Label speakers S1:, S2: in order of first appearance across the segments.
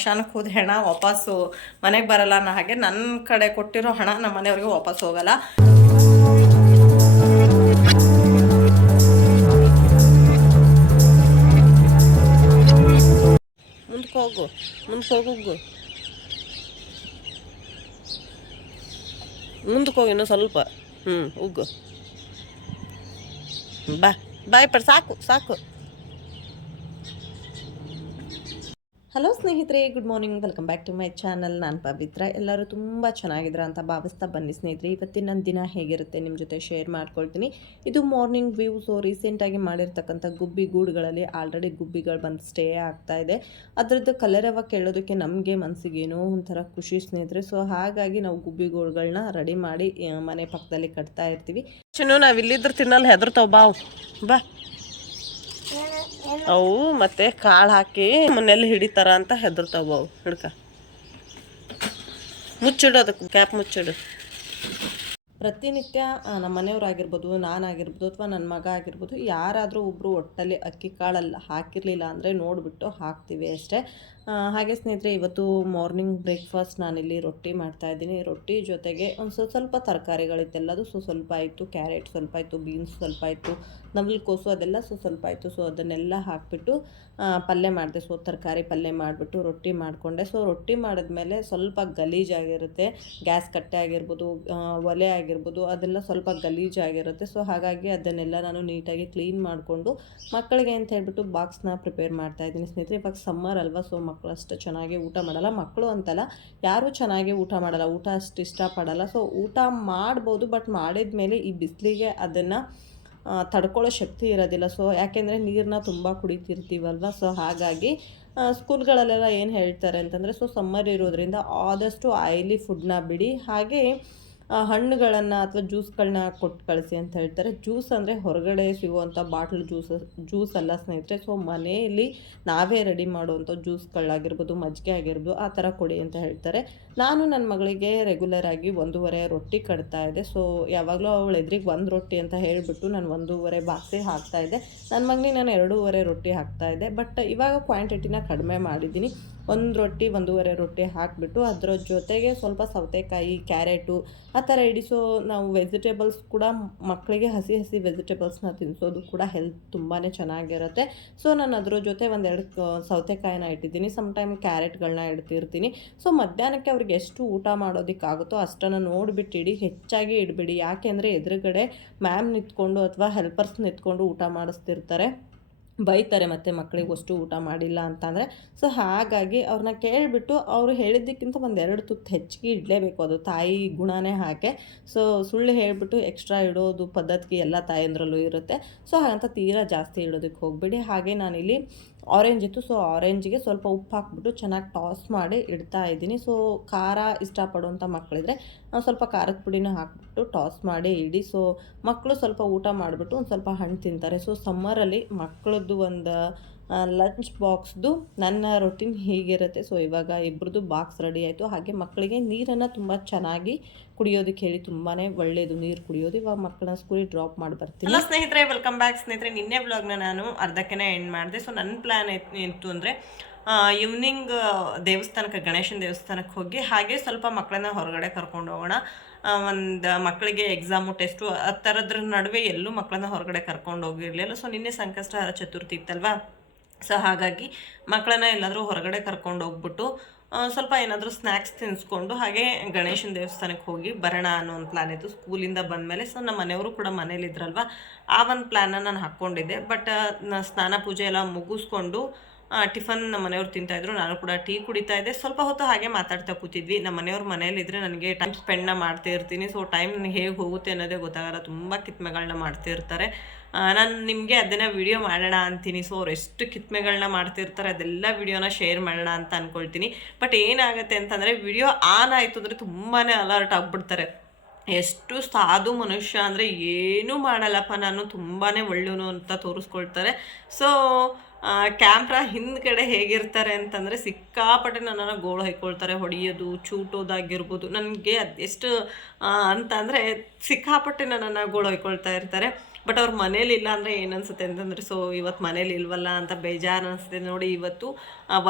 S1: ಸ್ಮಶಾನಕ್ಕೆ ಹೋದ ಹೆಣ ವಾಪಸ್ಸು ಮನೆಗೆ ಬರಲ್ಲ ಅನ್ನೋ ಹಾಗೆ ನನ್ನ ಕಡೆ ಕೊಟ್ಟಿರೋ ಹಣ ನಮ್ಮ ಮನೆಯವ್ರಿಗೆ ವಾಪಸ್ ಹೋಗಲ್ಲ. ಮುಂದ್ಕೋಗು ಹೋಗು, ಮುಂದಕ್ಕೆ ಹೋಗು, ಹೋಗಿ. ಇನ್ನೂ ಸ್ವಲ್ಪ. ಹ್ಞೂ ಉಗ್ಗು ಬಾ, ಬಾಯ್ ಪಡ್, ಸಾಕು ಸಾಕು. ಹಲೋ ಸ್ನೇಹಿತರೆ, good morning. Welcome back to my channel. ನಾನು ಪವಿತ್ರ. ಎಲ್ಲರೂ ತುಂಬ ಚೆನ್ನಾಗಿದ್ರ ಅಂತ ಭಾವಿಸ್ತಾ ಬನ್ನಿ ಸ್ನೇಹಿತರೆ. ಇವತ್ತಿನ ನನ್ನ ದಿನ ಹೇಗಿರುತ್ತೆ ನಿಮ್ಮ ಜೊತೆ ಶೇರ್ ಮಾಡ್ಕೊಳ್ತೀನಿ. ಇದು ಮಾರ್ನಿಂಗ್ ವ್ಯೂ. ಸೊ ರೀಸೆಂಟಾಗಿ ಮಾಡಿರ್ತಕ್ಕಂಥ ಗುಬ್ಬಿ ಗೂಡುಗಳಲ್ಲಿ ಆಲ್ರೆಡಿ ಗುಬ್ಬಿಗಳು ಬಂದು ಸ್ಟೇ ಆಗ್ತಾ ಇದೆ. ಅದರದ್ದು ಕಲರವ ಕೇಳೋದಕ್ಕೆ ನಮಗೆ ಮನಸ್ಸಿಗೇನೋ ಒಂಥರ ಖುಷಿ ಸ್ನೇಹಿತರೆ. ಸೊ ಹಾಗಾಗಿ ನಾವು ಗುಬ್ಬಿ ಗೂಡುಗಳನ್ನ ರೆಡಿ ಮಾಡಿ ಮನೆ ಪಕ್ಕದಲ್ಲಿ ಕಟ್ತಾ ಇರ್ತೀವಿ. ನಾವು ಇಲ್ಲಿದ್ರೆ ತಿನ್ನಲ್ಲ, ಹೆದರ್ತಾವ ಬಾವು ಬಾ. ಅವು ಮತ್ತೆ ಕಾಳು ಹಾಕಿ ಮನೆಯಲ್ಲಿ ಹಿಡಿತಾರ ಅಂತ ಹೆದರ್ತಾವ ಅವು. ಹಿಡ್ಕ. ಮುಚ್ಚಿಡು ಅದಕ್ಕೆ, ಕ್ಯಾಪ್ ಮುಚ್ಚಿಡು. ಪ್ರತಿನಿತ್ಯ ನಮ್ಮ ಮನೆಯವರಾಗಿರ್ಬೋದು ನಾನಾಗಿರ್ಬೋದು ಅಥವಾ ನನ್ನ ಮಗ ಆಗಿರ್ಬೋದು, ಯಾರಾದರೂ ಒಬ್ಬರು ಒಟ್ಟಲ್ಲಿ ಅಕ್ಕಿ ಕಾಳಲ್ಲಿ ಹಾಕಿರಲಿಲ್ಲ ಅಂದರೆ ನೋಡಿಬಿಟ್ಟು ಹಾಕ್ತೀವಿ ಅಷ್ಟೇ. ಹಾಗೆ ಸ್ನೇಹಿತರೆ, ಇವತ್ತು ಮಾರ್ನಿಂಗ್ ಬ್ರೇಕ್ಫಾಸ್ಟ್ ನಾನಿಲ್ಲಿ ರೊಟ್ಟಿ ಮಾಡ್ತಾ ಇದ್ದೀನಿ. ರೊಟ್ಟಿ ಜೊತೆಗೆ ಒಂದು ಸ್ವಲ್ಪ ಸ್ವಲ್ಪ ತರಕಾರಿಗಳಿದ್ದೆಲ್ಲದು ಸೊ ಸ್ವಲ್ಪ ಆಯಿತು. ಕ್ಯಾರೆಟ್ ಸ್ವಲ್ಪ ಆಯಿತು ಬೀನ್ಸ್ ಸ್ವಲ್ಪ ಆಯಿತು, ನವಿಲುಕೋಸು ಅದೆಲ್ಲ ಸೊ ಸ್ವಲ್ಪ ಆಯಿತು. ಸೊ ಅದನ್ನೆಲ್ಲ ಹಾಕಿಬಿಟ್ಟು ಪಲ್ಯ ಮಾಡಿದೆ. ಸೊ ತರಕಾರಿ ಪಲ್ಯ ಮಾಡಿಬಿಟ್ಟು ರೊಟ್ಟಿ ಮಾಡಿಕೊಂಡೆ. ಸೊ ರೊಟ್ಟಿ ಮಾಡಿದ್ಮೇಲೆ ಸ್ವಲ್ಪ ಗಲೀಜಾಗಿರುತ್ತೆ ಗ್ಯಾಸ್ ಕಟ್ಟೆ ಆಗಿರ್ಬೋದು ಒಲೆ ಆಗಿರ್ಬೋದು, ಅದೆಲ್ಲ ಸ್ವಲ್ಪ ಗಲೀಜಾಗಿರುತ್ತೆ ಸೊ ಹಾಗಾಗಿ ಅದನ್ನೆಲ್ಲ ನಾನು ನೀಟಾಗಿ ಕ್ಲೀನ್ ಮಾಡಿಕೊಂಡು ಮಕ್ಕಳಿಗೆ ಅಂತ ಹೇಳ್ಬಿಟ್ಟು ಬಾಕ್ಸ್ನ ಪ್ರಿಪೇರ್ ಮಾಡ್ತಾ ಇದ್ದೀನಿ ಸ್ನೇಹಿತರೆ. ಇವಾಗ ಸಮ್ಮರ್ ಅಲ್ವಾ ಸೊ ಮಕ್ಕಳು ಅಷ್ಟು ಚೆನ್ನಾಗಿ ಊಟ ಮಾಡಲ್ಲ. ಮಕ್ಕಳು ಅಂತಲ್ಲ, ಯಾರೂ ಚೆನ್ನಾಗಿ ಊಟ ಮಾಡಲ್ಲ. ಊಟ ಅಷ್ಟು ಇಷ್ಟಪಡಲ್ಲ. ಸೊ ಊಟ ಮಾಡ್ಬೋದು ಬಟ್ ಮಾಡಿದ ಮೇಲೆ ಈ ಬಿಸಿಲಿಗೆ ಅದನ್ನು ತಡ್ಕೊಳ್ಳೋ ಶಕ್ತಿ ಇರೋದಿಲ್ಲ. ಸೊ ಯಾಕೆಂದರೆ ನೀರನ್ನ ತುಂಬ ಕುಡಿತಿರ್ತೀವಲ್ವ? ಸೊ ಹಾಗಾಗಿ ಸ್ಕೂಲ್ಗಳಲ್ಲೆಲ್ಲ ಏನು ಹೇಳ್ತಾರೆ ಅಂತಂದರೆ ಸೊ ಸಮ್ಮರ್ ಇರೋದ್ರಿಂದ ಆದಷ್ಟು ಆಯಿಲಿ ಫುಡ್ನ ಬಿಡಿ. ಹಾಗೆ ಹಣ್ಣುಗಳನ್ನು ಅಥವಾ ಜ್ಯೂಸ್ಗಳನ್ನ ಕೊಟ್ಟು ಕಳಿಸಿ ಅಂತ ಹೇಳ್ತಾರೆ. ಜ್ಯೂಸ್ ಅಂದರೆ ಹೊರಗಡೆ ಸಿಗುವಂಥ ಬಾಟ್ಲ್ ಜ್ಯೂಸ್ ಜ್ಯೂಸ್ ಅಲ್ಲ ಸ್ನೇಹಿತರೆ. ಸೊ, ಮನೆಯಲ್ಲಿ ನಾವೇ ರೆಡಿ ಮಾಡುವಂಥ ಜ್ಯೂಸ್ಗಳಾಗಿರ್ಬೋದು, ಮಜ್ಜಿಗೆ ಆಗಿರ್ಬೋದು, ಆ ಥರ ಕೊಡಿ ಅಂತ ಹೇಳ್ತಾರೆ. ನಾನು ನನ್ನ ಮಗಳಿಗೆ ರೆಗ್ಯುಲರ್ ಆಗಿ ಒಂದೂವರೆ ರೊಟ್ಟಿ ಕಟ್ತಾ ಇದೆ ಸೊ, ಯಾವಾಗಲೂ ಅವಳು ಎದುರಿಗೆ ಒಂದು ರೊಟ್ಟಿ ಅಂತ ಹೇಳಿಬಿಟ್ಟು ನಾನು ಒಂದೂವರೆ ಬಾಕ್ಸಿಗೆ ಹಾಕ್ತಾ ಇದ್ದೆ. ನನ್ನ ಮಗನಿಗೆ ನಾನು ಎರಡೂವರೆ ರೊಟ್ಟಿ ಹಾಕ್ತಾ ಇದ್ದೆ. ಬಟ್ ಇವಾಗ ಕ್ವಾಂಟಿಟಿನ ಕಡಿಮೆ ಮಾಡಿದ್ದೀನಿ. ಒಂದು ರೊಟ್ಟಿ, ಒಂದೂವರೆ ರೊಟ್ಟಿ ಹಾಕಿಬಿಟ್ಟು ಅದರ ಜೊತೆಗೆ ಸ್ವಲ್ಪ ಸೌತೆಕಾಯಿ, ಕ್ಯಾರೆಟು ಆ ಥರ ಇಡಿಸೋ ನಾವು ವೆಜಿಟೇಬಲ್ಸ್ ಕೂಡ ಮಕ್ಕಳಿಗೆ ಹಸಿ ಹಸಿ ವೆಜಿಟೇಬಲ್ಸ್ನ ತಿನ್ನಿಸೋದು ಕೂಡ ಹೆಲ್ತ್ ತುಂಬಾ ಚೆನ್ನಾಗಿರುತ್ತೆ. ಸೊ, ನಾನು ಅದರ ಜೊತೆ ಒಂದೆರಡು ಸೌತೆಕಾಯಿನ ಇಟ್ಟಿದ್ದೀನಿ ಸಮ್ ಟೈಮ್ ಕ್ಯಾರೆಟ್ಗಳನ್ನ ಇಡ್ತಿರ್ತೀನಿ. ಸೊ, ಮಧ್ಯಾಹ್ನಕ್ಕೆ ಅವ್ರಿಗೆ ಎಷ್ಟು ಊಟ ಮಾಡೋದಕ್ಕಾಗುತ್ತೋ ಅಷ್ಟನ್ನು ನೋಡಿಬಿಟ್ಟು ಇಡಿ, ಹೆಚ್ಚಾಗಿ ಇಡಬೇಡಿ. ಯಾಕೆಂದರೆ ಎದುರುಗಡೆ ಮ್ಯಾಮ್ ನಿಂತ್ಕೊಂಡು ಅಥವಾ ಹೆಲ್ಪರ್ಸ್ ನಿಂತ್ಕೊಂಡು ಊಟ ಮಾಡಿಸ್ತಿರ್ತಾರೆ. ಬೈತಾರೆ ಮತ್ತು ಮಕ್ಕಳಿಗೆ ಅಷ್ಟು ಊಟ ಮಾಡಿಲ್ಲ ಅಂತಂದರೆ. ಸೊ ಹಾಗಾಗಿ ಅವ್ರನ್ನ ಕೇಳಿಬಿಟ್ಟು ಅವರು ಹೇಳಿದ್ದಕ್ಕಿಂತ ಒಂದೆರಡು ತುತ್ತು ಹೆಚ್ಚಿಗೆ ಇಡಲೇಬೇಕು ಅದು ತಾಯಿ ಗುಣನೇ ಹಾಗೆ. ಸೊ ಸುಳ್ಳು ಹೇಳಿಬಿಟ್ಟು ಎಕ್ಸ್ಟ್ರಾ ಇಡೋದು ಪದ್ಧತಿ ಎಲ್ಲ ತಾಯಂದ್ರಲ್ಲೂ ಇರುತ್ತೆ. ಸೊ ಹಾಗಂತ ತೀರಾ ಜಾಸ್ತಿ ಇಡೋದಕ್ಕೆ ಹೋಗಬೇಡಿ. ಹಾಗೆ ನಾನಿಲ್ಲಿ ಆರೆಂಜ್ ಇತ್ತು ಸೊ ಆರೆಂಜಿಗೆ ಸ್ವಲ್ಪ ಉಪ್ಪು ಹಾಕ್ಬಿಟ್ಟು ಚೆನ್ನಾಗಿ ಟಾಸ್ ಮಾಡಿ ಇಡ್ತಾ ಇದ್ದೀನಿ. ಸೊ ಖಾರ ಇಷ್ಟಪಡುವಂಥ ಮಕ್ಕಳಿದ್ರೆ ನಾವು ಸ್ವಲ್ಪ ಖಾರದ ಪುಡಿನ ಹಾಕ್ಬಿಟ್ಟು ಟಾಸ್ ಮಾಡಿ ಇಡಿ. ಸೊ ಮಕ್ಕಳು ಸ್ವಲ್ಪ ಊಟ ಮಾಡಿಬಿಟ್ಟು ಒಂದು ಸ್ವಲ್ಪ ಹಣ್ಣು ತಿಂತಾರೆ. ಸೊ ಸಮ್ಮರಲ್ಲಿ ಮಕ್ಕಳದ್ದು ಒಂದು ಲಂಚ್ ಬಾಕ್ಸ್ದು ನನ್ನ ರೊಟೀನ್ ಹೀಗಿರುತ್ತೆ. ಸೊ ಇವಾಗ ಇಬ್ಬರದ್ದು ಬಾಕ್ಸ್ ರೆಡಿ ಆಯಿತು. ಹಾಗೆ ಮಕ್ಕಳಿಗೆ ನೀರನ್ನು ತುಂಬ ಚೆನ್ನಾಗಿ ಕುಡಿಯೋದಕ್ಕೆ ಹೇಳಿ ತುಂಬಾ ಒಳ್ಳೆಯದು ನೀರು ಕುಡಿಯೋದು. ಇವಾಗ ಮಕ್ಕಳನ್ನ ಸ್ಕೂಲಿಗೆ ಡ್ರಾಪ್ ಮಾಡಿ ಬರ್ತೀನಿ. ಹಲೋ ಸ್ನೇಹಿತರೆ ವೆಲ್ಕಮ್ ಬ್ಯಾಕ್ ಸ್ನೇಹಿತರೆ, ನಿನ್ನೆ ಬ್ಲಾಗ್ನ ನಾನು ಅರ್ಧಕ್ಕೆ ಎಂಡ್ ಮಾಡಿದೆ. ಸೊ ನನ್ನ ಪ್ಲ್ಯಾನ್ ಇತ್ತು ಅಂದರೆ ಈವ್ನಿಂಗ್ ದೇವಸ್ಥಾನಕ್ಕೆ, ಗಣೇಶನ ದೇವಸ್ಥಾನಕ್ಕೆ ಹೋಗಿ, ಹಾಗೆ ಸ್ವಲ್ಪ ಮಕ್ಕಳನ್ನ ಹೊರಗಡೆ ಕರ್ಕೊಂಡು ಹೋಗೋಣ. ಒಂದು ಮಕ್ಕಳಿಗೆ ಎಕ್ಸಾಮು ಟೆಸ್ಟು ಆ ಥರದ್ರ ನಡುವೆ ಎಲ್ಲೂ ಮಕ್ಕಳನ್ನ ಹೊರಗಡೆ ಕರ್ಕೊಂಡು ಹೋಗಿರಲಿಲ್ಲ. ಸೊ ನಿನ್ನೆ ಸಂಕಷ್ಟಹರ ಚತುರ್ಥಿ ಇತ್ತಲ್ವಾ? ಸೊ ಹಾಗಾಗಿ ಮಕ್ಕಳನ್ನ ಎಲ್ಲಾದರೂ ಹೊರಗಡೆ ಕರ್ಕೊಂಡು ಹೋಗ್ಬಿಟ್ಟು ಸ್ವಲ್ಪ ಏನಾದರೂ ಸ್ನ್ಯಾಕ್ಸ್ ತಿನ್ನಿಸ್ಕೊಂಡು ಹಾಗೆ ಗಣೇಶನ ದೇವಸ್ಥಾನಕ್ಕೆ ಹೋಗಿ ಬರೋಣ ಅನ್ನೋ ಒಂದು ಪ್ಲ್ಯಾನ್ ಇತ್ತು. ಸ್ಕೂಲಿಂದ ಬಂದಮೇಲೆ ಸೊ ನಮ್ಮ ಮನೆಯವರು ಕೂಡ ಮನೇಲಿದ್ರಲ್ವ ಆ ಒಂದು ಪ್ಲ್ಯಾನನ್ನು ನಾನು ಹಾಕ್ಕೊಂಡಿದ್ದೆ. ಬಟ್ ಸ್ನಾನ ಪೂಜೆ ಎಲ್ಲ ಮುಗಿಸ್ಕೊಂಡು ಟಿಫನ್ ನಮ್ಮ ಮನೆಯವ್ರು ತಿಂತಾಯಿದ್ರು ನಾನು ಕೂಡ ಟೀ ಕುಡಿತಾ ಇದ್ದೆ. ಸ್ವಲ್ಪ ಹೊತ್ತು ಹಾಗೆ ಮಾತಾಡ್ತಾ ಕೂತಿದ್ವಿ. ನಮ್ಮ ಮನೆಯವ್ರ ಮನೇಲಿದ್ದರೆ ನನಗೆ ಟೈಮ್ ಸ್ಪೆಂಡ್ನ ಮಾಡ್ತಾ ಇರ್ತೀನಿ. ಸೊ ಟೈಮ್ ಹೇಗೆ ಹೋಗುತ್ತೆ ಅನ್ನೋದೇ ಗೊತ್ತಾಗಲ್ಲ. ತುಂಬ ಕಿತ್ಮೆಗಳನ್ನ ಮಾಡ್ತಿರ್ತಾರೆ ನಾನು ನಿಮಗೆ ಅದನ್ನು ವಿಡಿಯೋ ಮಾಡೋಣ ಅಂತೀನಿ. ಸೊ ಅವ್ರು ಎಷ್ಟು ಕಿತ್ಮೆಗಳನ್ನ ಮಾಡ್ತಿರ್ತಾರೆ, ಅದೆಲ್ಲ ವಿಡಿಯೋನ ಶೇರ್ ಮಾಡೋಣ ಅಂತ ಅಂದ್ಕೊಳ್ತೀನಿ ಬಟ್ ಏನಾಗುತ್ತೆ ಅಂತಂದರೆ ವಿಡಿಯೋ ಆನ್ ಆಯಿತು ಅಂದರೆ ತುಂಬಾ ಅಲರ್ಟ್ ಆಗಿಬಿಡ್ತಾರೆ. ಎಷ್ಟು ಸಾಧು ಮನುಷ್ಯ ಅಂದರೆ ಏನೂ ಮಾಡಲ್ಲಪ್ಪ ನಾನು ತುಂಬಾ ಒಳ್ಳೆಯವನು ಅಂತ ತೋರಿಸ್ಕೊಳ್ತಾರೆ. ಸೊ ಕ್ಯಾಮ್ರಾ ಹಿಂದ್ಗಡೆ ಹೇಗಿರ್ತಾರೆ ಅಂತಂದರೆ, ಸಿಕ್ಕಾಪಟ್ಟೆ ನನ್ನನ್ನು ಗೋಳು ಹೈಕೊಳ್ತಾರೆ. ಹೊಡೆಯೋದು ಚೂಟೋದಾಗಿರ್ಬೋದು ನನಗೆ ಅದೆಷ್ಟು ಅಂತ ಅಂದರೆ ಸಿಕ್ಕಾಪಟ್ಟೆ ನನ್ನನ್ನು ಗೋಳು ಹೊಯ್ಕೊಳ್ತಾ ಇರ್ತಾರೆ. ಬಟ್ ಅವ್ರ ಮನೇಲಿ ಇಲ್ಲ ಅಂದರೆ ಏನನ್ಸುತ್ತೆ ಅಂತಂದ್ರೆ, ಸೊ ಇವತ್ತು ಮನೇಲಿ ಇಲ್ವಲ್ಲ ಅಂತ ಬೇಜಾರು ಅನಿಸುತ್ತೆ. ನೋಡಿ, ಇವತ್ತು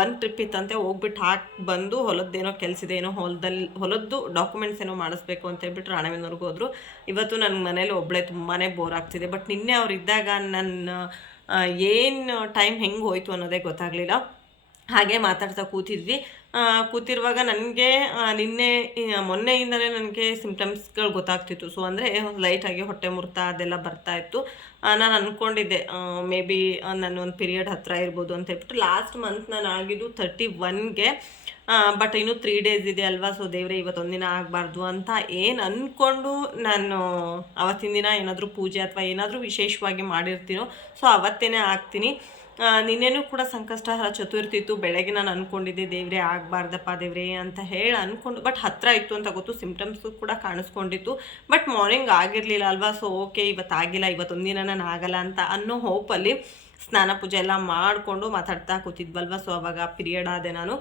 S1: ಒಂದು ಟ್ರಿಪ್ ಇತ್ತಂತೆ ಹೋಗ್ಬಿಟ್ಟು ಹಾಕಿ ಬಂದು ಹೊಲದ್ದೇನೋ ಕೆಲಸ ಇದೆ, ಏನೋ ಹೊಲದಲ್ಲಿ ಹೊಲದ್ದು ಡಾಕ್ಯುಮೆಂಟ್ಸ್ ಏನೋ ಮಾಡಿಸ್ಬೇಕು ಅಂತ ಹೇಳ್ಬಿಟ್ಟು ರಾಣವೇನವ್ರಿಗೆ ಹೋದ್ರು. ಇವತ್ತು ನನ್ನ ಮನೇಲಿ ಒಬ್ಬಳೆ ತುಂಬಾ ಬೋರ್ ಆಗ್ತಿದೆ. ಬಟ್ ನಿನ್ನೆ ಅವ್ರು ಇದ್ದಾಗ ನನ್ನ ಏನು ಟೈಮ್ ಹೆಂಗೆ ಹೋಯ್ತು ಅನ್ನೋದೇ ಗೊತ್ತಾಗಲಿಲ್ಲ. ಹಾಗೆ ಮಾತಾಡ್ತಾ ಕೂತಿದ್ವಿ. ಕೂತಿರುವಾಗ ನನಗೆ ನಿನ್ನೆ ಮೊನ್ನೆಯಿಂದಲೇ ನನಗೆ ಸಿಂಪ್ಟಮ್ಸ್ಗಳು ಗೊತ್ತಾಗ್ತಿತ್ತು. ಸೊ ಅಂದರೆ ಲೈಟಾಗಿ ಹೊಟ್ಟೆ ಮುರ್ತ ಅದೆಲ್ಲ ಬರ್ತಾ ಇತ್ತು. ನಾನು ಅಂದ್ಕೊಂಡಿದ್ದೆ ಮೇ ಬಿ ಒಂದು ಪೀರಿಯಡ್ ಹತ್ತಿರ ಇರ್ಬೋದು ಅಂತ ಹೇಳ್ಬಿಟ್ಟು. ಲಾಸ್ಟ್ ಮಂತ್ ನಾನು ಆಗಿದ್ದು ತರ್ಟಿ ಒನ್ಗೆ ಬಟ್ ಇನ್ನೂ ತ್ರೀ ಡೇಸ್ ಇದೆ ಅಲ್ವಾ? ಸೊ ದೇವ್ರೆ ದಿನ ಆಗಬಾರ್ದು ಅಂತ ಏನು ಅಂದ್ಕೊಂಡು ನಾನು ಅವತ್ತಿನ ದಿನ ಏನಾದರೂ ಪೂಜೆ ಅಥವಾ ಏನಾದರೂ ವಿಶೇಷವಾಗಿ ಮಾಡಿರ್ತೀನೋ ಸೊ ಅವತ್ತೇನೆ ಆಗ್ತೀನಿ. ನಿನ್ನೆನೂ ಕೂಡ ಸಂಕಷ್ಟಹರ ಚತುರ್ಥಿ ಇತ್ತು ಬೆಳಗ್ಗೆ ನಾನು ಅಂದ್ಕೊಂಡಿದ್ದೆ ದೇವ್ರೆ ಆಗಬಾರ್ದಪ್ಪ ದೇವ್ರೆ ಅಂತ ಹೇಳಿ ಅಂದ್ಕೊಂಡು ಬಟ್ ಹತ್ತಿರ ಇತ್ತು ಅಂತ ಗೊತ್ತು ಸಿಮ್ಟಮ್ಸು ಕೂಡ ಕಾಣಿಸ್ಕೊಂಡಿತ್ತು ಬಟ್ ಮಾರ್ನಿಂಗ್ ಆಗಿರಲಿಲ್ಲ ಅಲ್ವಾ ಸೊ ಓಕೆ ಇವತ್ತು ಆಗಿಲ್ಲ ಇವತ್ತೊಂದಿನ ನಾನು ಆಗಲ್ಲ ಅಂತ ಅನ್ನೋ ಹೋಪಲ್ಲಿ ಸ್ನಾನ ಪೂಜೆ ಎಲ್ಲ ಮಾಡಿಕೊಂಡು ಮಾತಾಡ್ತಾ ಕೂತಿದ್ವಲ್ವ ಸೊ ಅವಾಗ ಪಿರಿಯಡ್ ಆದೆ ನಾನು.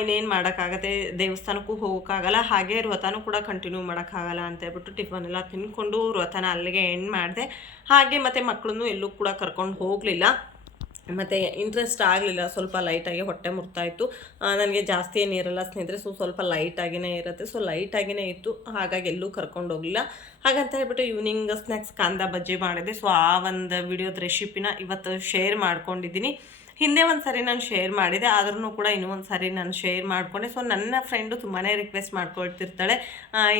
S1: ಇನ್ನೇನು ಮಾಡೋಕ್ಕಾಗತ್ತೆ, ದೇವಸ್ಥಾನಕ್ಕೂ ಹೋಗೋಕ್ಕಾಗಲ್ಲ, ಹಾಗೆ ವ್ರತನೂ ಕೂಡ ಕಂಟಿನ್ಯೂ ಮಾಡೋಕ್ಕಾಗಲ್ಲ ಅಂತ ಹೇಳ್ಬಿಟ್ಟು ಟಿಫನ್ ಎಲ್ಲ ತಿನ್ಕೊಂಡು ವ್ರತನ ಅಲ್ಲಿಗೆ ಎಂಡ್ ಮಾಡಿದೆ. ಹಾಗೆ ಮತ್ತು ಮಕ್ಕಳನ್ನು ಎಲ್ಲೂ ಕೂಡ ಕರ್ಕೊಂಡು ಹೋಗಲಿಲ್ಲ. ಮತ್ತು ಇಂಟ್ರೆಸ್ಟ್ ಆಗಲಿಲ್ಲ, ಸ್ವಲ್ಪ ಲೈಟಾಗಿ ಹೊಟ್ಟೆ ಮುರ್ತಾಯಿತ್ತು ನನಗೆ ಜಾಸ್ತಿ ಏನಿರಲ್ಲ ಸ್ನೇಹಿತರೆ ಸೊ ಸ್ವಲ್ಪ ಲೈಟಾಗಿನೇ ಇರುತ್ತೆ. ಸೊ ಲೈಟಾಗಿನೇ ಇತ್ತು, ಹಾಗಾಗಿ ಎಲ್ಲೂ ಕರ್ಕೊಂಡು ಹೋಗಲಿಲ್ಲ. ಹಾಗಂತ ಹೇಳ್ಬಿಟ್ಟು ಈವ್ನಿಂಗ್ ಸ್ನ್ಯಾಕ್ಸ್ ಕಾಂದ ಬಜ್ಜಿ ಮಾಡಿದೆ. ಸೊ ಆ ಒಂದು ವಿಡಿಯೋದ ರೆಸಿಪಿನ ಇವತ್ತು ಶೇರ್ ಮಾಡ್ಕೊಂಡಿದ್ದೀನಿ. ಹಿಂದೆ ಒಂದು ಸರಿ ನಾನು ಶೇರ್ ಮಾಡಿದೆ ಆದ್ರೂ ಕೂಡ ಇನ್ನೂ ಒಂದು ಸರಿ ನಾನು ಶೇರ್ ಮಾಡಿಕೊಂಡೆ. ಸೊ ನನ್ನ ಫ್ರೆಂಡು ತುಂಬಾ ರಿಕ್ವೆಸ್ಟ್ ಮಾಡ್ಕೊಳ್ತಿರ್ತಾಳೆ.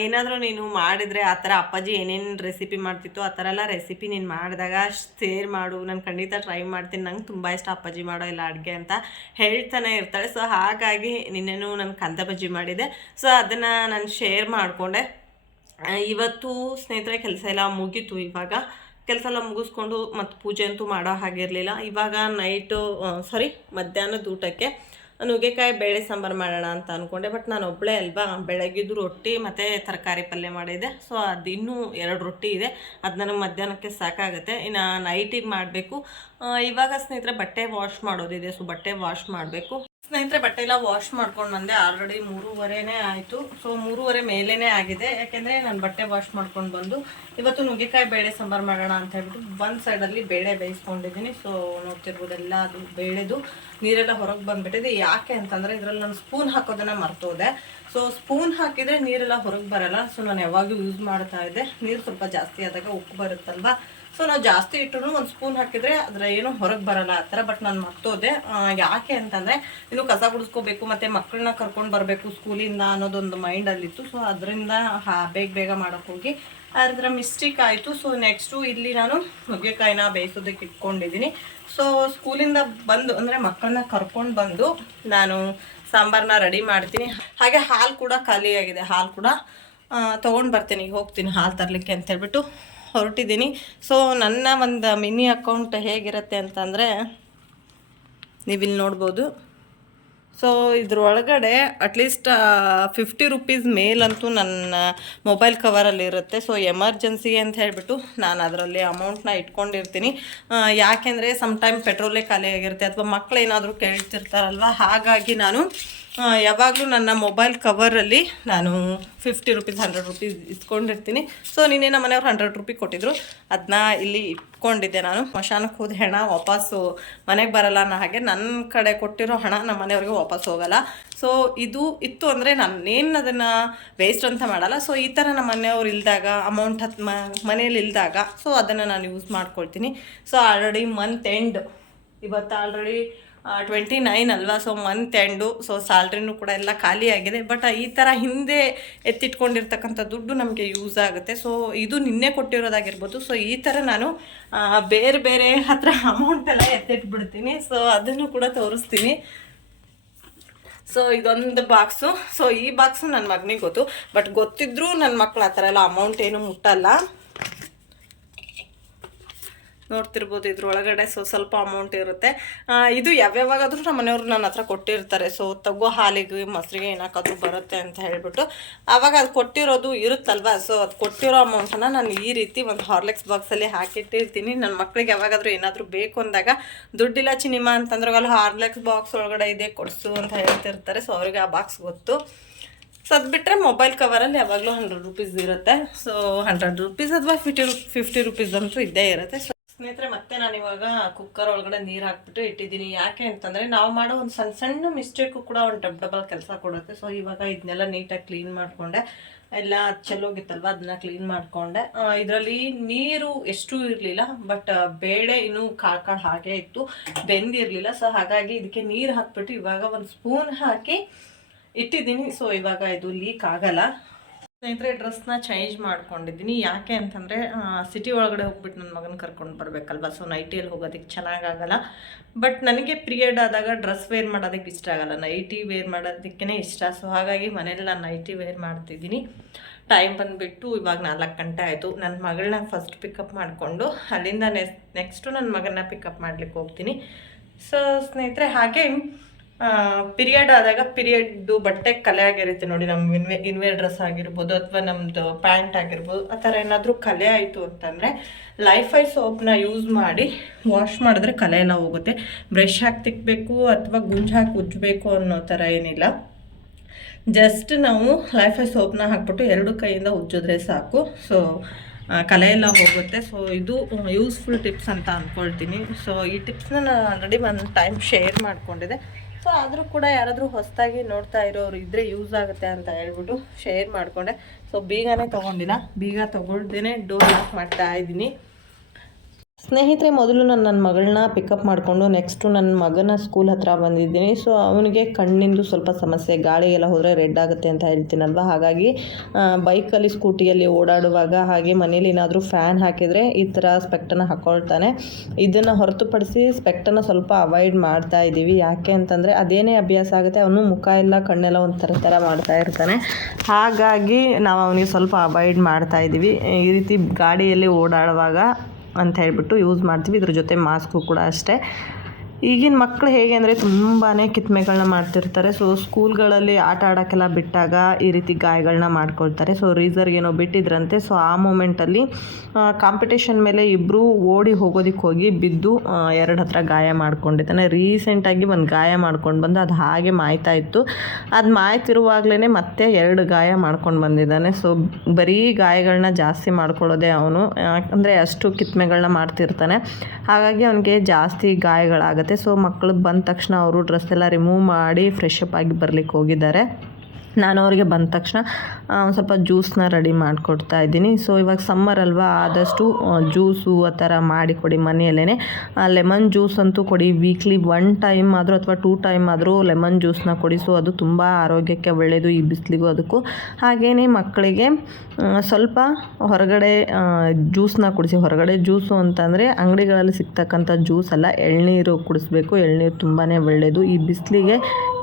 S1: ಏನಾದರೂ ನೀನು ಮಾಡಿದರೆ ಆ ಥರ ಅಪ್ಪಾಜಿ ಏನೇನು ರೆಸಿಪಿ ಮಾಡ್ತಿತ್ತು ಆ ಥರ ಎಲ್ಲ ರೆಸಿಪಿ ನೀನು ಮಾಡಿದಾಗ ಶೇರ್ ಮಾಡು. ನಾನು ಖಂಡಿತ ಟ್ರೈ ಮಾಡ್ತೀನಿ. ನಂಗೆ ತುಂಬ ಇಷ್ಟ ಅಪ್ಪಾಜಿ ಮಾಡೋ ಇಲ್ಲ ಅಡುಗೆ ಅಂತ ಹೇಳ್ತಾನೆ ಇರ್ತಾಳೆ. ಸೊ ಹಾಗಾಗಿ ನಿನ್ನೆನೂ ನಾನು ಕಂದ ಬಜ್ಜಿ ಮಾಡಿದೆ. ಸೊ ಅದನ್ನು ನಾನು ಶೇರ್ ಮಾಡಿಕೊಂಡೆ. ಇವತ್ತು ಸ್ನೇಹಿತರೆ ಕೆಲಸ ಎಲ್ಲ ಮುಗೀತು ಇವಾಗ. ಕೆಲಸ ಎಲ್ಲ ಮುಗಿಸ್ಕೊಂಡು ಮತ್ತು ಪೂಜೆ ಅಂತೂ ಮಾಡೋ ಹಾಗಿರಲಿಲ್ಲ ಇವಾಗ ನೈಟು ಸಾರಿ ಮಧ್ಯಾಹ್ನದ ಊಟಕ್ಕೆ ನುಗ್ಗೆಕಾಯಿ, ಬೇಳೆ ಸಾಂಬಾರು ಮಾಡೋಣ ಅಂತ ಅಂದ್ಕೊಂಡೆ ಬಟ್ ನಾನು ಒಬ್ಬಳೇ ಅಲ್ವಾ ಬೆಳಗ್ಗಿದ್ದು ರೊಟ್ಟಿ ಮತ್ತು ತರಕಾರಿ ಪಲ್ಯ ಮಾಡಿದೆ ಸೊ ಅದು ಇನ್ನೂ ಎರಡು ರೊಟ್ಟಿ ಇದೆ. ಅದು ನನಗೆ ಮಧ್ಯಾಹ್ನಕ್ಕೆ ಸಾಕಾಗುತ್ತೆ. ಇನ್ನು ನೈಟಿಗೆ ಮಾಡಬೇಕು. ಇವಾಗ ಸ್ನೇಹಿತರೆ ಬಟ್ಟೆ ವಾಶ್ ಮಾಡೋದಿದೆ. ಸೊ ಬಟ್ಟೆ ವಾಶ್ ಮಾಡಬೇಕು. ಸ್ನೇಹಿತರೆ, ಬಟ್ಟೆ ಎಲ್ಲ ವಾಶ್ ಮಾಡ್ಕೊಂಡು ಬಂದೆ. ಆಲ್ರೆಡಿ ಮೂರುವರೆನೇ ಆಯಿತು. ಸೊ ಮೂರುವರೆ ಮೇಲೇನೆ ಆಗಿದೆ. ಯಾಕೆಂದರೆ ನಾನು ಬಟ್ಟೆ ವಾಶ್ ಮಾಡ್ಕೊಂಡು ಬಂದು, ಇವತ್ತು ನುಗ್ಗೆಕಾಯಿ ಬೇಳೆ ಸಾಂಬಾರು ಮಾಡೋಣ ಅಂತ ಹೇಳ್ಬಿಟ್ಟು ಒಂದು ಸೈಡಲ್ಲಿ ಬೇಳೆ ಬೇಯಿಸ್ಕೊಂಡಿದ್ದೀನಿ. ಸೊ ನೋಡ್ತಿರ್ಬೋದೆಲ್ಲ ಅದು ಬೇಳೆದು, ನೀರೆಲ್ಲ ಹೊರಗೆ ಬಂದುಬಿಟ್ಟಿದೆ. ಯಾಕೆ ಅಂತಂದರೆ ಇದರಲ್ಲಿ ನಾನು ಸ್ಪೂನ್ ಹಾಕೋದನ್ನ ಮರ್ತೋದೆ. ಸೊ ಸ್ಪೂನ್ ಹಾಕಿದರೆ ನೀರೆಲ್ಲ ಹೊರಗೆ ಬರಲ್ಲ. ಸೊ ನಾನು ಯಾವಾಗಲೂ ಯೂಸ್ ಮಾಡ್ತಾ ಇದ್ದೆ. ನೀರು ಸ್ವಲ್ಪ ಜಾಸ್ತಿ ಆದಾಗ ಉಪ್ಪು ಬರುತ್ತಲ್ವಾ? ಸೊ ನಾವು ಜಾಸ್ತಿ ಇಟ್ಟರು ಒಂದು ಸ್ಪೂನ್ ಹಾಕಿದ್ರೆ ಅದ್ರ ಏನು ಹೊರಗೆ ಬರಲ್ಲ, ಆ ಥರ ಬಟ್ ನಾನು ಮರ್ತೋದೆ. ಯಾಕೆ ಅಂತಂದರೆ ಇನ್ನು ಕಸ ಗುಡಿಸ್ಕೋಬೇಕು, ಮತ್ತು ಮಕ್ಕಳನ್ನ ಕರ್ಕೊಂಡು ಬರಬೇಕು ಸ್ಕೂಲಿಂದ ಅನ್ನೋದೊಂದು ಮೈಂಡಲ್ಲಿತ್ತು ಸೊ ಅದರಿಂದ ಹಾ, ಬೇಗ ಬೇಗ ಮಾಡೋಕ್ಕೋಗಿ ಅದರ ಮಿಸ್ಟೇಕ್ ಆಯಿತು. ಸೊ ನೆಕ್ಸ್ಟು ಇಲ್ಲಿ ನಾನು ನುಗ್ಗೆಕಾಯಿನ ಬೇಯಿಸೋದಕ್ಕೆ ಇಟ್ಕೊಂಡಿದ್ದೀನಿ. ಸೊ ಸ್ಕೂಲಿಂದ ಬಂದು, ಅಂದರೆ ಮಕ್ಕಳನ್ನ ಕರ್ಕೊಂಡು ಬಂದು ನಾನು ಸಾಂಬಾರನ್ನ ರೆಡಿ ಮಾಡ್ತೀನಿ. ಹಾಗೆ ಹಾಲು ಕೂಡ ಖಾಲಿಯಾಗಿದೆ, ಹಾಲು ಕೂಡ. ತೊಗೊಂಡು ಬರ್ತೀನಿ ಹೋಗ್ತೀನಿ ಹಾಲು ತರಲಿಕ್ಕೆ ಅಂತ ಹೇಳ್ಬಿಟ್ಟು. ಹೊರಟಿದ್ದೀನಿ. ಸೊ ನನ್ನ ಒಂದು ಮಿನಿ ಅಕೌಂಟ್ ಹೇಗಿರುತ್ತೆ ಅಂತಂದರೆ ನೀವಿಲ್ಲಿ ನೋಡ್ಬೋದು. ಸೊ ಇದ್ರೊಳಗಡೆ ಅಟ್ಲೀಸ್ಟ್ ಫಿಫ್ಟಿ ರುಪೀಸ್ ಮೇಲಂತೂ ನನ್ನ ಮೊಬೈಲ್ ಕವರಲ್ಲಿ ಇರುತ್ತೆ. ಸೊ ಎಮರ್ಜೆನ್ಸಿಗೆ ಅಂತ ಹೇಳಿಬಿಟ್ಟು ನಾನು ಅದರಲ್ಲಿ ಅಮೌಂಟ್ನ ಇಟ್ಕೊಂಡಿರ್ತೀನಿ. ಯಾಕೆಂದರೆ ಯಾಕೆಂದರೆ ಸಮ್ಟೈಮ್ ಪೆಟ್ರೋಲೇ ಖಾಲಿ ಆಗಿರುತ್ತೆ. ಅಥವಾ ಮಕ್ಕಳೇನಾದರೂ ಕೇಳ್ತಿರ್ತಾರಲ್ವ? ಹಾಗಾಗಿ ನಾನು ಯಾವಾಗಲೂ ನನ್ನ ಮೊಬೈಲ್ ಕವರಲ್ಲಿ ನಾನು ಫಿಫ್ಟಿ ರುಪೀಸ್ ಹಂಡ್ರೆಡ್ ರುಪೀಸ್ ಇಸ್ಕೊಂಡಿರ್ತೀನಿ. ಸೊ ನಿನ್ನೆ ನಮ್ಮ ಮನೆಯವ್ರು ಹಂಡ್ರೆಡ್ ರುಪಿ ಕೊಟ್ಟಿದ್ರು. ಅದನ್ನ ಇಲ್ಲಿ ಇಟ್ಕೊಂಡಿದ್ದೆ ನಾನು. ಸ್ಮಶಾನಕ್ಕೆ ಹೋದ ಹಣ ವಾಪಸ್ಸು ಮನೆಗೆ ಬರಲ್ಲ ಅನ್ನೋ ಹಾಗೆ ನನ್ನ ಕಡೆ ಕೊಟ್ಟಿರೋ ಹಣ ನಮ್ಮ ಮನೆಯವ್ರಿಗೆ ವಾಪಸ್ ಹೋಗಲ್ಲ. ಸೊ ಇದು ಇತ್ತು ಅಂದರೆ ನಾನೇನು ಅದನ್ನು ವೇಸ್ಟ್ ಅಂತ ಮಾಡಲ್ಲ. ಸೊ ಈ ಥರ ನಮ್ಮ ಮನೆಯವ್ರು ಇಲ್ದಾಗ ಅಮೌಂಟ್ ಹತ್ತು ಮನೇಲಿ ಇಲ್ದಾಗ ಸೊ ಅದನ್ನು ನಾನು ಯೂಸ್ ಮಾಡ್ಕೊಳ್ತೀನಿ. ಸೊ ಆಲ್ರೆಡಿ ಮಂತ್ ಎಂಡ್ ಇವತ್ತು ಆಲ್ರೆಡಿ ಟ್ವೆಂಟಿ ನೈನ್ ಅಲ್ವಾ? ಸೊ ಮಂತ್ ಎಂಡು ಸೊ ಸ್ಯಾಲ್ರಿನೂ ಕೂಡ ಎಲ್ಲ ಖಾಲಿ ಆಗಿದೆ. ಬಟ್ ಈ ಥರ ಹಿಂದೆ ಎತ್ತಿಟ್ಕೊಂಡಿರ್ತಕ್ಕಂಥ ದುಡ್ಡು ನಮಗೆ ಯೂಸ್ ಆಗುತ್ತೆ. ಸೊ ಇದು ನಿನ್ನೆ ಕೊಟ್ಟಿರೋದಾಗಿರ್ಬೋದು. ಸೊ ಈ ಥರ ನಾನು ಬೇರೆ ಬೇರೆ ಹತ್ರ ಅಮೌಂಟ್ ಎಲ್ಲ ಎತ್ತಿಟ್ಬಿಡ್ತೀನಿ. ಸೊ ಅದನ್ನು ಕೂಡ ತೋರಿಸ್ತೀನಿ. ಸೊ ಇದೊಂದು ಬಾಕ್ಸು ಸೊ ಈ ಬಾಕ್ಸು ನನ್ನ ಮಗನಿಗೆ ಗೊತ್ತು. ಬಟ್ ಗೊತ್ತಿದ್ರೂ ನನ್ನ ಮಕ್ಕಳು ಆ ಥರ ಎಲ್ಲ ಅಮೌಂಟ್ ಏನು ಮುಟ್ಟಲ್ಲ. ನೋಡ್ತಿರ್ಬೋದು ಇದ್ರೊಳಗಡೆ ಸೊ ಸ್ವಲ್ಪ ಅಮೌಂಟ್ ಇರುತ್ತೆ. ಇದು ಯಾವ್ಯಾವಾಗಾದ್ರೂ ನಮ್ಮ ಮನೆಯವ್ರು ನನ್ನ ಹತ್ರ ಕೊಟ್ಟಿರ್ತಾರೆ. ಸೊ ತಗೋ ಹಾಲಿಗೆ, ಮೊಸರಿಗೆ ಏನಾಕಾದ್ರೂ ಬರುತ್ತೆ ಅಂತ ಹೇಳ್ಬಿಟ್ಟು. ಆವಾಗ ಅದು ಕೊಟ್ಟಿರೋದು ಇರುತ್ತಲ್ವಾ? ಸೊ ಅದು ಕೊಟ್ಟಿರೋ ಅಮೌಂಟನ್ನು ನಾನು ಈ ರೀತಿ ಒಂದು ಹಾರ್ಲೆಕ್ಸ್ ಬಾಕ್ಸಲ್ಲಿ ಹಾಕಿಟ್ಟಿರ್ತೀನಿ. ನನ್ನ ಮಕ್ಕಳಿಗೆ ಯಾವಾಗಾದ್ರೂ ಏನಾದರೂ ಬೇಕು ಅಂದಾಗ, ದುಡ್ಡಿಲ್ಲ ಚಿನಿಮಾ ಅಂತಂದ್ರೆ ಹಾರ್ಲೆಕ್ಸ್ ಬಾಕ್ಸ್ ಒಳಗಡೆ ಇದೆ, ಕೊಡಿಸು ಅಂತ ಹೇಳ್ತಿರ್ತಾರೆ. ಸೊ ಅವ್ರಿಗೆ ಆ ಬಾಕ್ಸ್ ಗೊತ್ತು. ಸೊ ಅದು ಬಿಟ್ಟರೆ ಮೊಬೈಲ್ ಕವರಲ್ಲಿ ಯಾವಾಗಲೂ ಹಂಡ್ರೆಡ್ ರುಪೀಸ್ ಇರುತ್ತೆ. ಸೊ ಹಂಡ್ರೆಡ್ ರುಪೀಸ್ ಅಥವಾ ಫಿಫ್ಟಿ ರು ಫಿಫ್ಟಿ ರುಪೀಸ್ ಅಂತೂ ಇದ್ದೇ ಇರುತ್ತೆ. ಸೊ ಸ್ನೇಹಿತರೆ, ಮತ್ತೆ ನಾನು ಇವಾಗ ಕುಕ್ಕರ್ ಒಳಗಡೆ ನೀರು ಹಾಕ್ಬಿಟ್ಟು ಇಟ್ಟಿದ್ದೀನಿ. ಯಾಕೆ ಅಂತಂದರೆ, ನಾವು ಮಾಡೋ ಒಂದು ಸಣ್ಣ ಸಣ್ಣ ಮಿಸ್ಟೇಕು ಕೂಡ ಒಂದು ಡಬ್ ಡಬಲ್ ಕೆಲಸ ಕೊಡುತ್ತೆ. ಸೊ ಇವಾಗ ಇದನ್ನೆಲ್ಲ ನೀಟಾಗಿ ಕ್ಲೀನ್ ಮಾಡಿಕೊಂಡೆ. ಎಲ್ಲ ಚೆಲ್ಲೋಗಿತ್ತಲ್ವ ಅದನ್ನ ಕ್ಲೀನ್ ಮಾಡಿಕೊಂಡೆ. ಇದರಲ್ಲಿ ನೀರು ಎಷ್ಟು ಇರಲಿಲ್ಲ ಬಟ್ ಬೇಳೆ ಇನ್ನೂ ಕಾಳು ಹಾಗೆ ಇತ್ತು. ಬೆಂದಿರಲಿಲ್ಲ. ಸೊ ಹಾಗಾಗಿ ಇದಕ್ಕೆ ನೀರು ಹಾಕ್ಬಿಟ್ಟು ಇವಾಗ ಒಂದು ಸ್ಪೂನ್ ಹಾಕಿ ಇಟ್ಟಿದ್ದೀನಿ. ಸೊ ಇವಾಗ ಇದು ಲೀಕ್ ಆಗಲ್ಲ. ಸ್ನೇಹಿತರೆ ಡ್ರೆಸ್ನ ಚೇಂಜ್ ಮಾಡ್ಕೊಂಡಿದ್ದೀನಿ. ಯಾಕೆ ಅಂತಂದರೆ ಸಿಟಿ ಒಳಗಡೆ ಹೋಗ್ಬಿಟ್ಟು ನನ್ನ ಮಗನ ಕರ್ಕೊಂಡು ಬರಬೇಕಲ್ವ? ಸೊ ನೈಟಿಯಲ್ಲಿ ಹೋಗೋದಕ್ಕೆ ಚೆನ್ನಾಗಾಗಲ್ಲ. ಬಟ್ ನನಗೆ ಪಿರಿಯಡ್ ಆದಾಗ ಡ್ರೆಸ್ ವೇರ್ ಮಾಡೋದಕ್ಕೆ ಇಷ್ಟ ಆಗಲ್ಲ. ನೈಟಿ ವೇರ್ ಮಾಡೋದಕ್ಕೇ ಇಷ್ಟ. ಸೊ ಹಾಗಾಗಿ ಮನೇಲಿ ನಾನು ನೈಟಿ ವೇರ್ ಮಾಡ್ತಿದ್ದೀನಿ. ಟೈಮ್ ಬಂದುಬಿಟ್ಟು ಇವಾಗ ನಾಲ್ಕು ಗಂಟೆ ಆಯಿತು. ನನ್ನ ಮಗಳನ್ನ ಫಸ್ಟ್ ಪಿಕಪ್ ಮಾಡಿಕೊಂಡು ಅಲ್ಲಿಂದ ನೆಕ್ಸ್ಟ್ ನನ್ನ ಮಗನ ಪಿಕಪ್ ಮಾಡ್ಲಿಕ್ಕೆ ಹೋಗ್ತೀನಿ. ಸೊ ಸ್ನೇಹಿತರೆ, ಹಾಗೆ ಪಿರಿಯಡ್ ಆದಾಗ ಪಿರಿಯಡ್ದು ಬಟ್ಟೆ ಕಲೆ ಆಗಿರುತ್ತೆ ನೋಡಿ ನಮ್ಮ ಇನ್ವೆ ಇನ್ವೇರ್ ಡ್ರೆಸ್ ಆಗಿರ್ಬೋದು ಅಥವಾ ನಮ್ಮದು ಪ್ಯಾಂಟ್ ಆಗಿರ್ಬೋದು, ಆ ಥರ ಏನಾದರೂ ಕಲೆ ಆಯಿತು ಅಂತಂದರೆ ಲೈಫೈ ಸೋಪ್ನ ಯೂಸ್ ಮಾಡಿ ವಾಶ್ ಮಾಡಿದ್ರೆ ಕಲೆ ಎಲ್ಲ ಹೋಗುತ್ತೆ. ಬ್ರಷ್ ಹಾಕಿ ತಿಕ್ಕಬೇಕು ಅಥವಾ ಗುಂಜು ಹಾಕಿ ಉಜ್ಜಬೇಕು ಅನ್ನೋ ಥರ ಏನಿಲ್ಲ. ಜಸ್ಟ್ ನಾವು ಲೈಫ್ ಲೈಫೈ ಸೋಪ್ನ ಹಾಕ್ಬಿಟ್ಟು ಎರಡು ಕೈಯಿಂದ ಉಜ್ಜಿದ್ರೆ ಸಾಕು. ಸೊ ಕಲೆ ಎಲ್ಲ ಹೋಗುತ್ತೆ. ಸೊ ಇದು ಯೂಸ್ಫುಲ್ ಟಿಪ್ಸ್ ಅಂತ ಅಂದ್ಕೊಳ್ತೀನಿ ಸೊ ಈ ಟಿಪ್ಸ್ನ ನಾನು ಆಲ್ರೆಡಿ ಒಂದು ಟೈಮ್ ಶೇರ್ ಮಾಡ್ಕೊಂಡಿದ್ದೆ. ಸೊ ಆದರೂ ಕೂಡ ಯಾರಾದರೂ ಹೊಸದಾಗಿ ನೋಡ್ತಾ ಇರೋರು ಇದ್ದರೆ ಯೂಸ್ ಆಗುತ್ತೆ ಅಂತ ಹೇಳ್ಬಿಟ್ಟು ಶೇರ್ ಮಾಡಿಕೊಂಡೆ. ಸೊ ಬೀಗನೇ ತೊಗೊಂಡಿಲ್ಲ ಬೀಗ ತೊಗೊಳ್ದೇ ಡೋರ್ ಲಾಕ್ ಮಾಡ್ತಾ ಇದ್ದೀನಿ. ಸ್ನೇಹಿತರೆ, ಮೊದಲು ನಾನು ನನ್ನ ಮಗಳನ್ನ ಪಿಕಪ್ ಮಾಡಿಕೊಂಡು ನೆಕ್ಸ್ಟು ನನ್ನ ಮಗನ ಸ್ಕೂಲ್ ಹತ್ರ ಬಂದಿದ್ದೀನಿ. ಸೊ ಅವನಿಗೆ ಕಣ್ಣಿಂದು ಸ್ವಲ್ಪ ಸಮಸ್ಯೆ ಗಾಳಿ ಎಲ್ಲ ಹೋದರೆ ರೆಡ್ ಆಗುತ್ತೆ ಅಂತ ಹೇಳ್ತೀನಲ್ವ? ಹಾಗಾಗಿ ಬೈಕಲ್ಲಿ ಸ್ಕೂಟಿಯಲ್ಲಿ ಓಡಾಡುವಾಗ ಹಾಗೆ ಮನೇಲಿ ಏನಾದರೂ ಫ್ಯಾನ್ ಹಾಕಿದರೆ ಈ ಥರ ಸ್ಪೆಕ್ಟನ್ನು ಹಾಕ್ಕೊಳ್ತಾನೆ ಇದನ್ನು ಹೊರತುಪಡಿಸಿ ಸ್ಪೆಕ್ಟನ್ನು ಸ್ವಲ್ಪ ಅವಾಯ್ಡ್ ಮಾಡ್ತಾ ಇದ್ದೀವಿ. ಯಾಕೆ ಅಂತಂದರೆ, ಅದೇನೇ ಅಭ್ಯಾಸ ಆಗುತ್ತೆ, ಅವನು ಮುಖ ಎಲ್ಲ, ಕಣ್ಣೆಲ್ಲ ಒಂಥರ ಥರ ಮಾಡ್ತಾ ಇರ್ತಾನೆ. ಹಾಗಾಗಿ ನಾವು ಅವನಿಗೆ ಸ್ವಲ್ಪ ಅವಾಯ್ಡ್ ಮಾಡ್ತಾ ಇದ್ದೀವಿ. ಈ ರೀತಿ ಗಾಡಿಯಲ್ಲಿ ಓಡಾಡುವಾಗ ಅಂತ ಹೇಳ್ಬಿಟ್ಟು ಯೂಸ್ ಮಾಡ್ತೀವಿ. ಇದ್ರ ಜೊತೆ ಮಾಸ್ಕು ಕೂಡ ಅಷ್ಟೇ. ಈಗಿನ ಮಕ್ಕಳು ಹೇಗೆ ಅಂದರೆ ತುಂಬಾ ಕಿತ್ಮೆಗಳನ್ನ ಮಾಡ್ತಿರ್ತಾರೆ. ಸೊ ಸ್ಕೂಲ್ಗಳಲ್ಲಿ ಆಟ ಆಡೋಕ್ಕೆಲ್ಲ ಬಿಟ್ಟಾಗ ಈ ರೀತಿ ಗಾಯಗಳನ್ನ ಮಾಡ್ಕೊಳ್ತಾರೆ. ಸೊ ರೀಸರ್ಗೇನೋ ಬಿಟ್ಟಿದ್ರಂತೆ. ಸೊ ಆ ಮೂಮೆಂಟಲ್ಲಿ ಕಾಂಪಿಟೇಷನ್ ಮೇಲೆ ಇಬ್ಬರು ಓಡಿ ಹೋಗೋದಕ್ಕೆ ಹೋಗಿ ಬಿದ್ದು ಎರಡು ಹತ್ರ ಗಾಯ ಮಾಡ್ಕೊಂಡಿದ್ದಾನೆ. ರೀಸೆಂಟಾಗಿ ಒಂದು ಗಾಯ ಮಾಡ್ಕೊಂಡು ಬಂದು ಅದು ಹಾಗೆ ಮಾಯ್ತಾ ಇತ್ತು. ಅದು ಮಾಯ್ತಿರುವಾಗಲೇ ಮತ್ತೆ ಎರಡು ಗಾಯ ಮಾಡ್ಕೊಂಡು ಬಂದಿದ್ದಾನೆ. ಸೊ ಬರೀ ಗಾಯಗಳನ್ನ ಜಾಸ್ತಿ ಮಾಡ್ಕೊಳ್ಳೋದೇ ಅವನು. ಯಾಕಂದರೆ ಅಷ್ಟು ಕಿತ್ಮೆಗಳನ್ನ ಮಾಡ್ತಿರ್ತಾನೆ. ಹಾಗಾಗಿ ಅವನಿಗೆ ಜಾಸ್ತಿ ಗಾಯಗಳಾಗುತ್ತೆ. ಸೊ ಮಕ್ಕಳು ಬಂದ ತಕ್ಷಣ ಅವರು ಡ್ರೆಸ್ ಎಲ್ಲ ರಿಮೂವ್ ಮಾಡಿ ಫ್ರೆಶ್ ಅಪ್ ಆಗಿ ಬರ್ಲಿಕ್ಕೆ ಹೋಗಿದ್ದಾರೆ. ನಾನು ಅವರಿಗೆ ಬಂದ ತಕ್ಷಣ ಸ್ವಲ್ಪ ಜ್ಯೂಸನ್ನ ರೆಡಿ ಮಾಡಿಕೊಡ್ತಾ ಇದ್ದೀನಿ. ಸೊ ಇವಾಗ ಸಮ್ಮರ್ ಅಲ್ವಾ, ಆದಷ್ಟು ಜ್ಯೂಸು ಆ ಥರ ಮಾಡಿಕೊಡಿ ಮನೆಯಲ್ಲೇ ಲೆಮನ್ ಜ್ಯೂಸ್ ಅಂತೂ ಕೊಡಿ ವೀಕ್ಲಿ ಒನ್ ಟೈಮ್ ಆದರೂ ಅಥವಾ ಟೂ ಟೈಮ್ ಆದರೂ ಲೆಮನ್ ಜ್ಯೂಸನ್ನ ಕೊಡಿ. ಸೊ ಅದು ತುಂಬ ಆರೋಗ್ಯಕ್ಕೆ ಒಳ್ಳೆಯದು ಈ ಬಿಸಿಲಿಗೂ ಅದಕ್ಕೂ. ಹಾಗೇ ಮಕ್ಕಳಿಗೆ ಸ್ವಲ್ಪ ಹೊರಗಡೆ ಜ್ಯೂಸನ್ನ ಕುಡಿಸಿ. ಹೊರಗಡೆ ಜ್ಯೂಸು ಅಂತಂದರೆ ಅಂಗಡಿಗಳಲ್ಲಿ ಸಿಗ್ತಕ್ಕಂಥ ಜ್ಯೂಸ್ ಅಲ್ಲ, ಎಳ್ನೀರು ಕುಡಿಸ್ಬೇಕು. ಎಳ್ನೀರು ತುಂಬಾ ಒಳ್ಳೆಯದು ಈ ಬಿಸಿಲಿಗೆ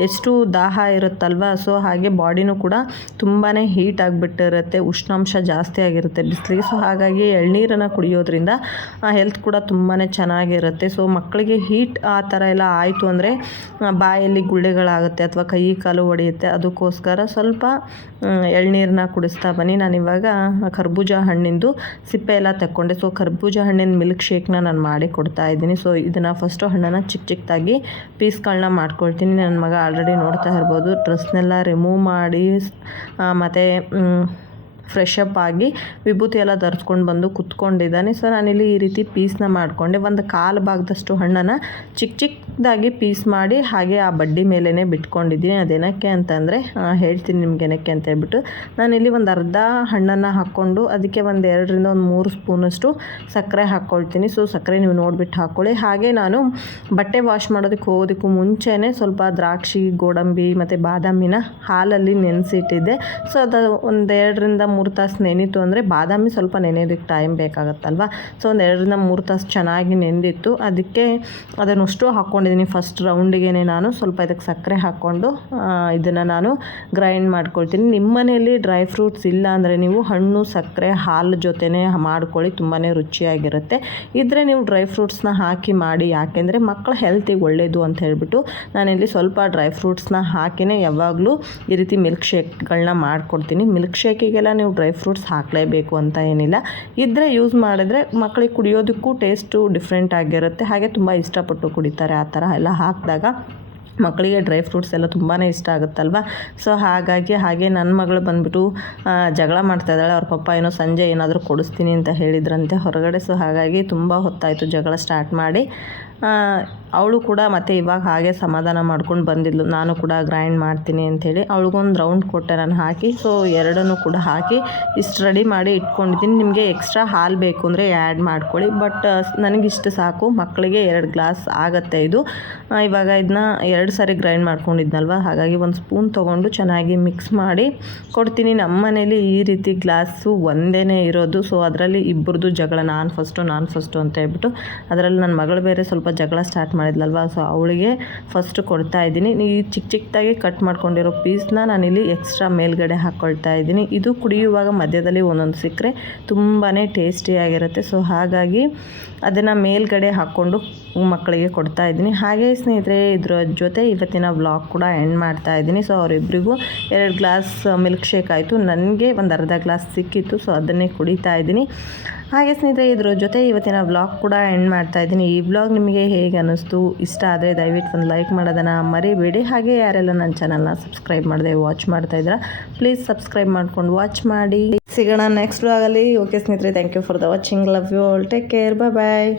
S1: ಎಷ್ಟು ದಾಹ ಇರುತ್ತಲ್ವ ಸೊ ಹಾಗೆ ಬಾಡಿನೂ ಕೂಡ ತುಂಬಾ ಹೀಟ್ ಆಗಿಬಿಟ್ಟಿರುತ್ತೆ, ಉಷ್ಣಾಂಶ ಜಾಸ್ತಿ ಆಗಿರುತ್ತೆ. ಬಿಸಿಲಿಗೆ ಸೊ ಹಾಗಾಗಿ ಎಳ್ನೀರನ್ನು ಕುಡಿಯೋದ್ರಿಂದ ಹೆಲ್ತ್ ಕೂಡ ತುಂಬಾ ಚೆನ್ನಾಗಿರುತ್ತೆ. ಸೊ ಮಕ್ಕಳಿಗೆ ಹೀಟ್ ಆ ಥರ ಎಲ್ಲ ಆಯಿತು ಅಂದರೆ ಬಾಯಲ್ಲಿ ಗುಳ್ಳೆಗಳಾಗುತ್ತೆ ಅಥವಾ ಕೈ ಕಾಲು ಒಡೆಯುತ್ತೆ. ಅದಕ್ಕೋಸ್ಕರ ಸ್ವಲ್ಪ ಎಳ್ನೀರನ್ನ ಕುಡಿಸ್ತಾ ಬನ್ನಿ. ನಾನಿವಾಗ ಕರ್ಬೂಜ ಹಣ್ಣಿಂದು ಸಿಪ್ಪೆ ಎಲ್ಲ ತಕ್ಕೊಂಡೆ. ಸೊ ಕರ್ಬೂಜ ಹಣ್ಣಿನ ಮಿಲ್ಕ್ ಶೇಕ್ನ ನಾನು ಮಾಡಿ ಕೊಡ್ತಾ ಇದ್ದೀನಿ. ಸೊ ಇದನ್ನು ಫಸ್ಟು ಹಣ್ಣನ್ನು ಚಿಕ್ಕ ಚಿಕ್ಕದಾಗಿ ಪೀಸ್ಗಳನ್ನ ಮಾಡ್ಕೊಳ್ತೀನಿ. ನನ್ನ ಮಗ ಆಲ್ರೆಡಿ ನೋಡ್ತಾ ಇರ್ಬೋದು. ಡ್ರೆಸ್ನೆಲ್ಲ ರಿಮೂವ್ ಮತ್ತು ಫ್ರೆಶ್ ಅಪ್ ಆಗಿ ವಿಭೂತಿ ಎಲ್ಲ ಧರಿಸ್ಕೊಂಡು ಬಂದು ಕುತ್ಕೊಂಡಿದ್ದಾನೆ. ಸೊ ನಾನಿಲ್ಲಿ ಈ ರೀತಿ ಪೀಸ್ನ ಮಾಡಿಕೊಂಡೆ. ಒಂದು ಕಾಲು ಭಾಗದಷ್ಟು ಹಣ್ಣನ್ನು ಚಿಕ್ಕ ಚಿಕ್ಕದಾಗಿ ಪೀಸ್ ಮಾಡಿ ಹಾಗೆ ಆ ಬಡ್ಡಿ ಮೇಲೇ ಬಿಟ್ಕೊಂಡಿದ್ದೀನಿ. ಅದೇನಕ್ಕೆ ಅಂತಂದರೆ ಹೇಳ್ತೀನಿ ನಿಮ್ಗೆ ಏನಕ್ಕೆ ಅಂತ ಹೇಳ್ಬಿಟ್ಟು, ನಾನಿಲ್ಲಿ ಒಂದು ಅರ್ಧ ಹಣ್ಣನ್ನು ಹಾಕ್ಕೊಂಡು ಅದಕ್ಕೆ ಒಂದು ಎರಡರಿಂದ ಒಂದು ಮೂರು ಸ್ಪೂನಷ್ಟು ಸಕ್ಕರೆ ಹಾಕ್ಕೊಳ್ತೀನಿ ಸೊ ಸಕ್ಕರೆ ನೀವು ನೋಡಿಬಿಟ್ಟು ಹಾಕ್ಕೊಳ್ಳಿ ಹಾಗೆ ನಾನು ಬಟ್ಟೆ ವಾಶ್ ಮಾಡೋದಕ್ಕೆ ಹೋಗೋದಕ್ಕೂ ಮುಂಚೆನೇ ಸ್ವಲ್ಪ ದ್ರಾಕ್ಷಿ, ಗೋಡಂಬಿ ಮತ್ತು ಬಾದಾಮಿನ ಹಾಲಲ್ಲಿ ನೆನೆಸಿಟ್ಟಿದ್ದೆ. ಸೊ ಅದು ಒಂದು ಎರಡರಿಂದ ಮೂರು ತಾಸು ನೆನೀತು ಅಂದರೆ ಬಾದಾಮಿ ಸ್ವಲ್ಪ ನೆನೆಯೋದಕ್ಕೆ ಟೈಮ್ ಬೇಕಾಗತ್ತಲ್ವ? ಸೊ ಒಂದು ಎರಡರಿಂದ ಮೂರು ತಾಸು ಚೆನ್ನಾಗಿ ನೆಂದಿತ್ತು. ಅದಕ್ಕೆ ಅದನ್ನಷ್ಟು ಹಾಕ್ಕೊಂಡಿದ್ದೀನಿ ಫಸ್ಟ್ ರೌಂಡಿಗೆ ನಾನು ಸ್ವಲ್ಪ ಇದಕ್ಕೆ ಸಕ್ಕರೆ ಹಾಕ್ಕೊಂಡು ಇದನ್ನು ನಾನು ಗ್ರೈಂಡ್ ಮಾಡ್ಕೊಳ್ತೀನಿ. ನಿಮ್ಮ ಮನೆಯಲ್ಲಿ ಡ್ರೈ ಫ್ರೂಟ್ಸ್ ಇಲ್ಲ ಅಂದರೆ ನೀವು ಹಣ್ಣು, ಸಕ್ಕರೆ, ಹಾಲು ಜೊತೆನೇ ಮಾಡ್ಕೊಳ್ಳಿ. ತುಂಬಾ ರುಚಿಯಾಗಿರುತ್ತೆ. ಇದ್ದರೆ ನೀವು ಡ್ರೈ ಫ್ರೂಟ್ಸ್ನ ಹಾಕಿ ಮಾಡಿ. ಯಾಕೆಂದರೆ ಮಕ್ಕಳ ಹೆಲ್ತಿಗೆ ಒಳ್ಳೆಯದು ಅಂತ ಹೇಳ್ಬಿಟ್ಟು ನಾನಿಲ್ಲಿ ಸ್ವಲ್ಪ ಡ್ರೈ ಫ್ರೂಟ್ಸ್ನ ಹಾಕಿನೇ ಯಾವಾಗಲೂ ಈ ರೀತಿ ಮಿಲ್ಕ್ ಶೇಕ್ಗಳನ್ನ ಮಾಡಿಕೊಡ್ತೀನಿ. ಮಿಲ್ಕ್ ಶೇಕಿಗೆಲ್ಲ ನೀವು ಡ್ರೈ ಫ್ರೂಟ್ಸ್ ಹಾಕಲೇಬೇಕು ಅಂತ ಏನಿಲ್ಲ. ಇದ್ದರೆ ಯೂಸ್ ಮಾಡಿದ್ರೆ ಮಕ್ಕಳಿಗೆ ಕುಡಿಯೋದಕ್ಕೂ ಟೇಸ್ಟು ಡಿಫ್ರೆಂಟ್ ಆಗಿರುತ್ತೆ. ಹಾಗೆ ತುಂಬ ಇಷ್ಟಪಟ್ಟು ಕುಡಿತಾರೆ ಆ ಥರ ಎಲ್ಲ ಹಾಕಿದಾಗ ಮಕ್ಕಳಿಗೆ ಡ್ರೈ ಫ್ರೂಟ್ಸ್ ಎಲ್ಲ ತುಂಬಾ ಇಷ್ಟ ಆಗುತ್ತಲ್ವ? ಸೊ ಹಾಗಾಗಿ ಹಾಗೆ ನನ್ನ ಮಗಳು ಬಂದ್ಬಿಟ್ಟು ಜಗಳ ಮಾಡ್ತಾ ಇದ್ದಾಳೆ. ಅವ್ರ ಪಪ್ಪ ಏನೋ ಸಂಜೆ ಏನಾದರೂ ಕೊಡಿಸ್ತೀನಿ ಅಂತ ಹೇಳಿದ್ರಂತೆ ಹೊರಗಡೆ. ಸೊ ಹಾಗಾಗಿ ತುಂಬ ಹೊತ್ತಾಯಿತು ಜಗಳ ಸ್ಟಾರ್ಟ್ ಮಾಡಿ. ಅವಳು ಕೂಡ ಮತ್ತೆ ಇವಾಗ ಹಾಗೆ ಸಮಾಧಾನ ಮಾಡ್ಕೊಂಡು ಬಂದಿದ್ಲು. ನಾನು ಕೂಡ ಗ್ರೈಂಡ್ ಮಾಡ್ತೀನಿ ಅಂಥೇಳಿ ಅವಳಿಗೊಂದು ರೌಂಡ್ ಕೊಟ್ಟೆ ನಾನು ಹಾಕಿ. ಸೊ ಎರಡನ್ನೂ ಕೂಡ ಹಾಕಿ ಇಷ್ಟು ರೆಡಿ ಮಾಡಿ ಇಟ್ಕೊಂಡಿದ್ದೀನಿ. ನಿಮಗೆ ಎಕ್ಸ್ಟ್ರಾ ಹಾಲು ಬೇಕು ಅಂದರೆ ಆ್ಯಡ್ ಮಾಡ್ಕೊಳ್ಳಿ. ಬಟ್ ನನಗಿಷ್ಟು ಸಾಕು. ಮಕ್ಕಳಿಗೆ ಎರಡು ಗ್ಲಾಸ್ ಆಗುತ್ತೆ ಇದು. ಇವಾಗ ಇದನ್ನ ಎರಡು ಸಾರಿ ಗ್ರೈಂಡ್ ಮಾಡ್ಕೊಂಡಿದ್ನಲ್ವ? ಹಾಗಾಗಿ ಒಂದು ಸ್ಪೂನ್ ತೊಗೊಂಡು ಚೆನ್ನಾಗಿ ಮಿಕ್ಸ್ ಮಾಡಿ ಕೊಡ್ತೀನಿ. ನಮ್ಮ ಮನೇಲಿ ಈ ರೀತಿ ಗ್ಲಾಸು ಒಂದೇ ಇರೋದು. ಸೊ ಅದರಲ್ಲಿ ಇಬ್ಬರದು ಜಗಳ. ನಾನು ಫಸ್ಟು ನಾನು ಫಸ್ಟು ಅಂತ ಹೇಳ್ಬಿಟ್ಟು ಅದರಲ್ಲಿ ನನ್ನ ಮಗಳು ಬೇರೆ ಸ್ವಲ್ಪ ಜಗಳ ಸ್ಟಾರ್ಟ್ ಮಾಡಿದ್ಲಲ್ವ? ಸೊ ಅವಳಿಗೆ ಫಸ್ಟ್ ಕೊಡ್ತಾ ಇದ್ದೀನಿ. ಈ ಚಿಕ್ಕ ಚಿಕ್ಕದಾಗಿ ಕಟ್ ಮಾಡ್ಕೊಂಡಿರೋ ಪೀಸ್ನ ನಾನಿಲ್ಲಿ ಎಕ್ಸ್ಟ್ರಾ ಮೇಲ್ಗಡೆ ಹಾಕ್ಕೊಳ್ತಾ ಇದ್ದೀನಿ. ಇದು ಕುಡಿಯುವಾಗ ಮಧ್ಯದಲ್ಲಿ ಒಂದೊಂದು ಸಿಕ್ಕರೆ ತುಂಬಾ ಟೇಸ್ಟಿಯಾಗಿರುತ್ತೆ ಸೊ ಹಾಗಾಗಿ ಅದನ್ನು ಮೇಲ್ಗಡೆ ಹಾಕ್ಕೊಂಡು ಮಕ್ಕಳಿಗೆ ಕೊಡ್ತಾ ಇದ್ದೀನಿ. ಹಾಗೆ ಸ್ನೇಹಿತರೆ, ಇದ್ರ ಜೊತೆ ಇವತ್ತಿನ ವ್ಲಾಗ್ ಕೂಡ ಎಂಡ್ ಮಾಡ್ತಾ ಇದ್ದೀನಿ. ಸೊ ಅವರಿಬ್ಬರಿಗೂ ಎರಡು ಗ್ಲಾಸ್ ಮಿಲ್ಕ್ ಶೇಕ್ ಆಯಿತು. ನನಗೆ ಒಂದು ಅರ್ಧ ಗ್ಲಾಸ್ ಸಿಕ್ಕಿತ್ತು. ಸೊ ಅದನ್ನೇ ಕುಡಿತಾ ಇದ್ದೀನಿ. ಹಾಗೆ ಸ್ನೇಹಿತರೆ, ಇದ್ರ ಜೊತೆ ಇವತ್ತಿನ ವ್ಲಾಗ್ ಕೂಡ ಎಂಡ್ ಮಾಡ್ತಾ ಇದ್ದೀನಿ. ಈ ವ್ಲಾಗ್ ನಿಮಗೆ ಹೇಗೆ ಅನ್ನಿಸ್ತು? ಇಷ್ಟ ಆದರೆ ದಯವಿಟ್ಟು ಒಂದು ಲೈಕ್ ಮಾಡೋದನ್ನು ಮರಿಬೇಡಿ. ಹಾಗೆ ಯಾರೆಲ್ಲ ನನ್ನ ಚಾನಲ್ನ ಸಬ್ಸ್ಕ್ರೈಬ್ ಮಾಡದೆ ವಾಚ್ ಮಾಡ್ತಾ ಇದ್ದೀರಾ, ಪ್ಲೀಸ್ ಸಬ್ಸ್ಕ್ರೈಬ್ ಮಾಡ್ಕೊಂಡು ವಾಚ್ ಮಾಡಿ. ಸಿಗೋಣ ನೆಕ್ಸ್ಟ್ ಆಗಲಿ ಓಕೆ ಸ್ನೇಹಿತರೆ thank you for the watching love you all take care bye bye